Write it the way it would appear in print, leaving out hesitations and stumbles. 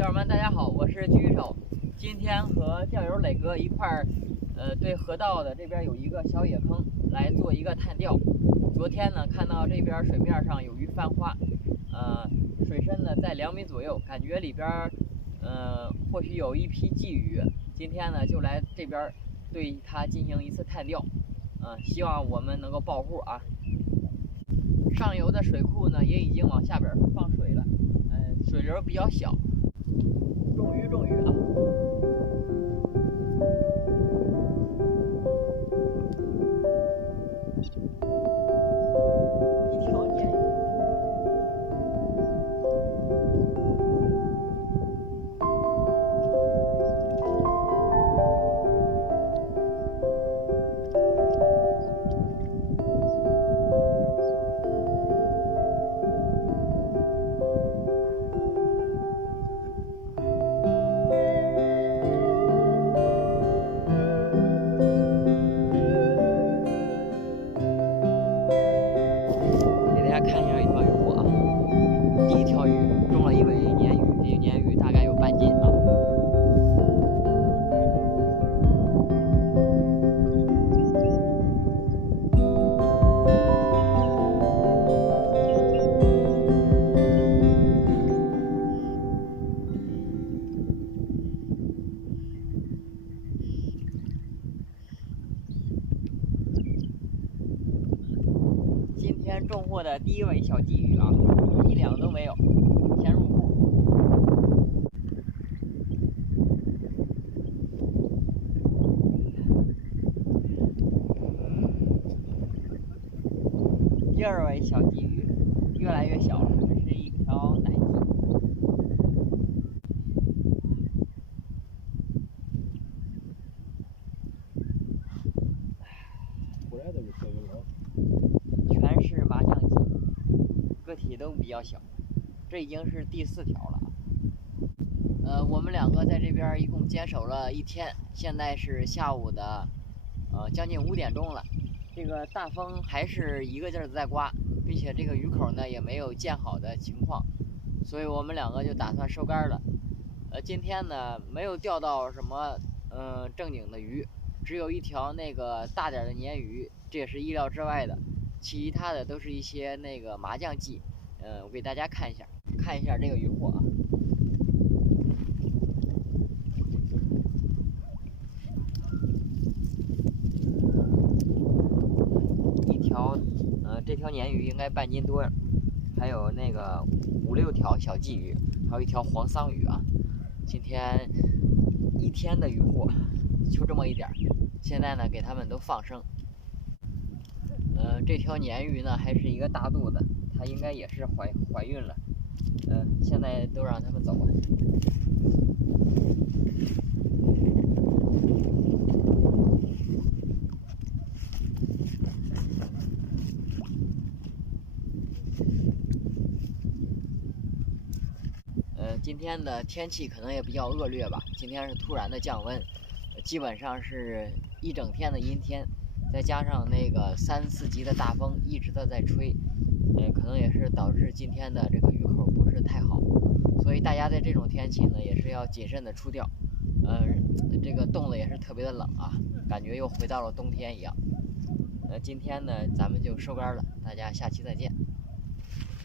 钓友们，大家好，我是狙手。今天和钓友磊哥一块儿，对河道的这边有一个小野坑来做一个探钓。昨天呢，看到这边水面上有鱼翻花，水深呢在2米左右，感觉里边或许有一批鲫鱼。今天呢就来这边对它进行一次探钓，希望我们能够报户啊。上游的水库呢也已经往下边放水了，水流比较小。重鱼啊！一条鲶鱼。看一下一条鱼货啊，第一条鱼中了一尾鲶鱼，这鲶鱼大概有半斤啊。今天中获的第一尾小鲫鱼啊，一两都没有，先入库。第二尾小鲫鱼越来越小了，这是一条奶鲫。全是麻将鲫，个体都比较小，这已经是第4条了。我们两个在这边一共坚守了1天，现在是下午的将近5点钟了。这个大风还是一个劲儿的在刮，并且这个鱼口呢也没有建好的情况，所以我们两个就打算收竿了。今天呢没有钓到什么正经的鱼，只有一条那个大点的鲶鱼，这也是意料之外的。其他的都是一些那个麻将鲫，我给大家看一下这个鱼货啊。一条，这条鲶鱼应该半斤多，还有那个5、6条小鲫鱼，还有一条黄桑鱼啊。今天1天的鱼货就这么一点儿，现在呢给它们都放生。这条鲶鱼呢还是一个大肚子，它应该也是怀孕了。现在都让它们走了。今天的天气可能也比较恶劣吧，今天是突然的降温，基本上是一整天的阴天。再加上那个3、4级的大风一直在吹，可能也是导致今天的这个鱼口不是太好，所以大家在这种天气呢也是要谨慎的出钓。这个冻的也是特别的冷啊，感觉又回到了冬天一样。今天呢咱们就收竿了，大家下期再见。